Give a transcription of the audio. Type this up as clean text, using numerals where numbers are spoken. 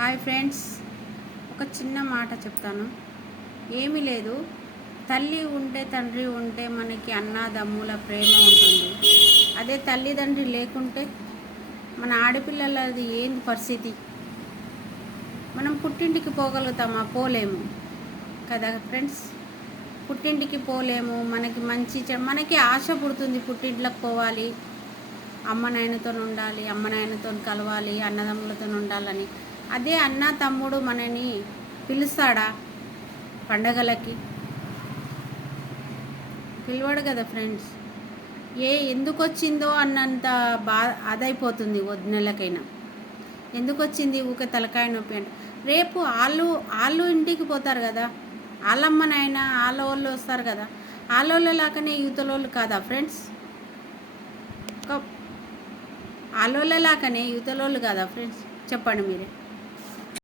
Hi friends, ఒక చిన్న మాట చెప్తాను. ఏమీ లేదు, తల్లి ఉంటే తండ్రి ఉంటే మనకి అన్నదమ్ముల ప్రేమ ఉంటుంది. అదే తల్లిదండ్రి లేకుంటే మన ఆడపిల్లలది ఏంది పరిస్థితి? మనం పుట్టింటికి పోగలుగుతామా? పోలేము కదా ఫ్రెండ్స్. పుట్టింటికి పోలేము. మనకి ఆశ పుడుతుంది, పుట్టింట్లోకి పోవాలి, అమ్మ నాయనతో ఉండాలి, అమ్మ నాయనతో కలవాలి, అన్నదమ్ములతో ఉండాలని. అదే అన్న తమ్ముడు మనని పిలుస్తాడా? పండగలకి పిలవడు కదా ఫ్రెండ్స్. ఎందుకు వచ్చిందో అన్నంత అదైపోతుంది. వదినెలకైనా ఎందుకు వచ్చింది ఊకే తలకాయ నొప్పి అంటే, రేపు వాళ్ళు ఇంటికి పోతారు కదా, వాళ్ళమ్మ నాయన వాళ్ళ వాళ్ళు వస్తారు కదా, వాళ్ళ లాగానే యువతలోళ్ళు కాదా ఫ్రెండ్స్? వాళ్ళ లాగానే యువతలోళ్ళు కాదా ఫ్రెండ్స్? చెప్పండి మీరే.